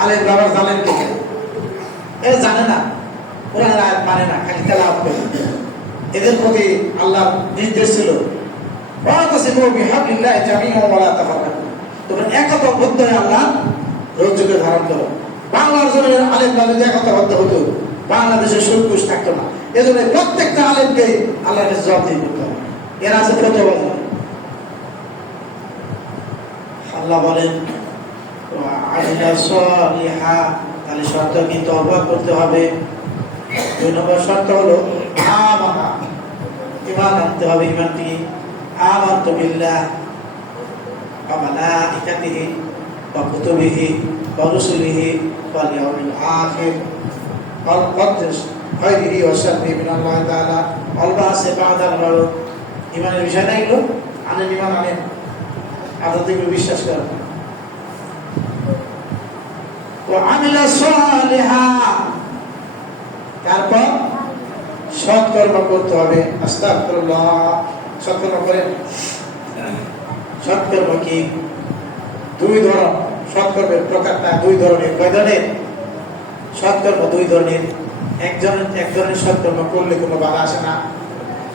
আলেম বাবার জানেন কি এ জানে না, কোরআনের আয়াত মানে না, খালি তেলাওয়াত করে। এদের প্রতি আল্লাহর নির্দেশ ছিল ওয়াতাসিমু বিহাবলিল্লাহি জামিআন ওয়া লা তাফাররাকু, তোমরা একতাবদ্ধ হয়ে আল্লাহর রজ্জুকে ধারণ করো। বাংলার জমিনের আলেমরা যদি একতাবদ্ধ হতো, বাংলাদেশের সুরকুশ থাকতো না। এজন্য প্রত্যেকটা আলেমকে আল্লাহর কাছে জবাবদিহি করতে হবে। এরা আছে ফতোয়াবাজ। আল্লাহ বলেন আমিলা সালিহা, তাহলে শর্ত কি তওবা করতে হবে। 2 নম্বর শর্ত হলো আমানা, ঈমান আনতে হবে। ঈমান কি? আমানতু বিল্লাহ ওয়া মালাইকাতিহি ওয়া কুতুবিহি ওয়া রুসুলিহি ওয়াল ইয়াউমিল আখির ওয়াল কদর খায়রিহি ওয়া শাররিহি মিনাল্লাহি তাআলা ওয়াল বাসি বা'দাল মাউত। ঈমানের বিষয় না এগুলো? আনেন ঈমান আনেন, আপনাদের এগুলো বিশ্বাস করেন। ওয়া আমিলা সালিহা, তারপর সৎকর্ম করতে হবে। আস্তাগফিরুল্লাহ, সৎকর্ম করেন। সৎকর্ম কি? 2 ধরনের সৎকর্মের প্রকারটা 2 ধরনের। কয় ধরনের? সৎকর্ম 2 ধরনের। এক ধরনের সৎকর্ম করলে কোনো বাধা আসে না।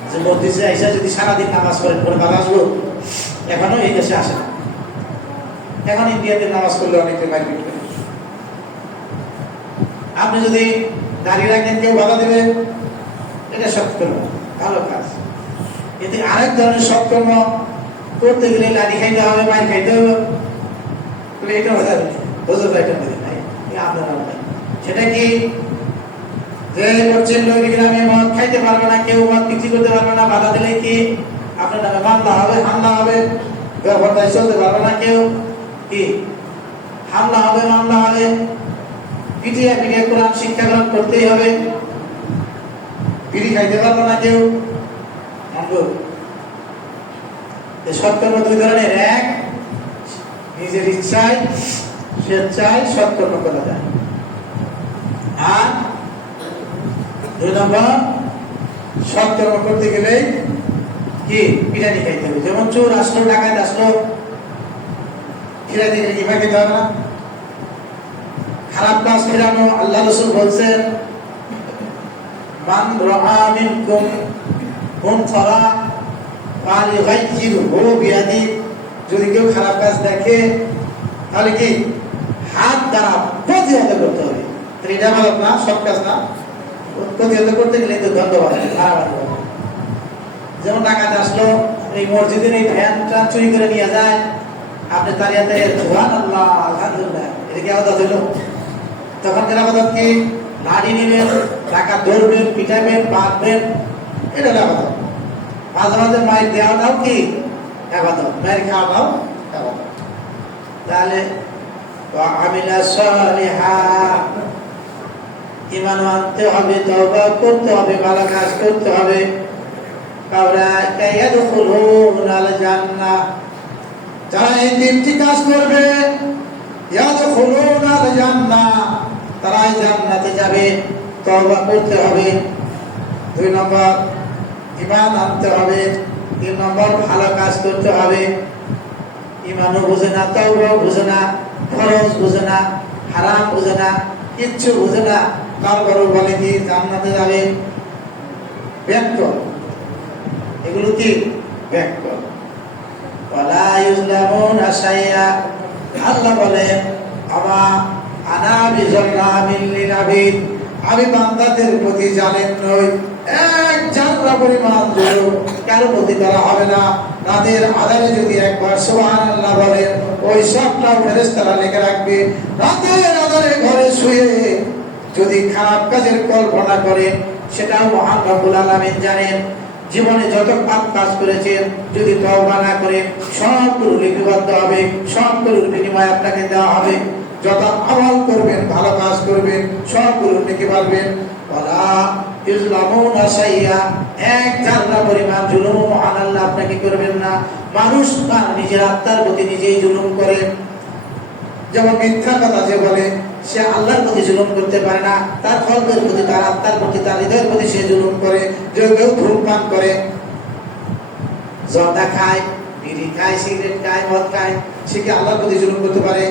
যে মসজিদে আইসা যদি সারাদিন নামাজ পড়েন কোনো বাধা আসবো? এখনো এই দেশে আসে না। এখন ইন্ডিয়াতে নামাজ পড়লে অনেকে মাইর পিট করে। আপনি যদি দাঁড়িয়ে রাখেন কেউ বাধা দেবে? এটা সৎকর্ম, ভালো কাজ। কিন্তু আরেক ধরনের সৎকর্ম করতে গেলে লাঠি খাইতে হবে, মাইর খাইতে হবে, এটা বোঝা যায় নাই। সেটা কি? যে করছেন নবী গ্রামে মদ খাইতে পারবে না, কেউ মদ বিক্রি করতে পারবে না, বাধা দিলে কি আপনার নামে মামলা হবে, হামলা হবে। ব্যবহারটাই চলতে পারবে না কেউ, কি হামলা হবে, মামলা হবে। পিটিয়ে পিটিয়ে কোরআন শিক্ষা গ্রহণ করতেই হবে। বিড়ি খাইতে পারবে না কেউ। সৎকর্ম 2 ধরনের। এক, নিজের ইচ্ছায় স্বেচ্ছায় সৎকর্ম করা যায়। আর 2 নম্বর, সৎকর্ম করতে গেলে কি পিটানি খাইতে হবে। যেমন চোর আসলো, ডাকাত আসলো, ফিরাতে গেলে ইভা খেতে হবে না। খারাপ কাজ ফেরানো, আল্লাহ রাসূল বলছেন মান রাআ মিনকুম মুনকারা ফালিগাইয়িরহু বিয়াদি, যদি কেউ খারাপ কাজ দেখে তাহলে কি হাত দ্বারা প্রতিহত করতে হবে। এটা ভালো না, সব কাজ না। প্রতিহত করতে গেলে তো ধন্যবাদ খারাপ। যেমন ডাকাত আসলো, এই মসজিদের এই ফ্যানটা চুরি করে নিয়ে যায়, আপনি তারিয়াতে সুবহানাল্লাহ আলহামদুলিল্লাহ, এটা কি আওয়াজ হলো? তখন আবাদত কি? লাঠি নেবেন, ডাকাত ধরবেন, পিটাবেন, বাঁধবেন, এটা আবাদত। মাঝে মাঝে মায়ের দেওয়াটাও কি আবাদত, মায়ের খাওয়াটাও আবাদত। তাহলে আমিলা সালিহা, ঈমান আনতে হবে, তওবা করতে হবে, ভালো কাজ করতে হবে। ফাউলাইকা ইয়াদখুলুনাল জান্নাহ, যারা এই 3টি কাজ করবে, ইয়াদখুলুনাল জান্নাহ, তারা জান্নাতে যাবে। তওবা করতে হবে। 2 নম্বর, ঈমান আনতে হবে। 3 নম্বর, ভালো কাজ করতে হবে। ঈমানও বুঝে না, তওবাও বুঝে না, ফরজ বুঝে না, হারাম বুঝে না, কিচ্ছু বুঝে না, তারপরও বলে কি জান্নাতে যাবে। ব্যক্ত এগুলো কি ব্যক্ত। ওয়ালা ইউজলামুনা শাইআ, আল্লাহ বলেন আমা আনা বিযাল্লামিল লিল আবিদ, আমি বান্দাদের প্রতি জালেম নই। এক জাররা পরিমাণ জুলুম কারো প্রতি করা হবে না। রাতের আধারে যদি একবার সুবহানাল্লাহ বলেন, ওই সবটা ফেরেশতারা লিখে রাখবে। রাতের আধারে ঘরে শুয়ে যদি খারাপ কাজের কল্পনা করেন, সেটাও মহান রব্বুল আলামিন জানেন। জীবনে যত পাপ কাজ করেছেন, যদি তওবা না করেন, সবগুলো লিপিবদ্ধ হবে, সবগুলোর বিনিময় আপনাকে দেওয়া হবে। যত আমল করবেন, ভালো কাজ করবেন, সবগুলো নেকি পাবেন। ওয়ালা ইউজলামুনা শাইআ, এক জাররা পরিমাণ জুলুম মহান আল্লাহ আপনাকে করবেন না। মানুষ তার নিজের আত্মার প্রতি নিজেই জুলুম করে। যেমন মিথ্যা কথা যে বলে, সে আল্লাহর প্রতি জুলুম করতে পারে না, তার কলবের প্রতি, তার আত্মার প্রতি, তার হৃদয়ের প্রতি সে জুলুম করে। যে কেউ ধূমপান করে, জর্দা খায়, বিড়ি খায়, সিগারেট খায়, মদ খায়, সে কি আল্লাহর প্রতি জুলুম করতে পারে?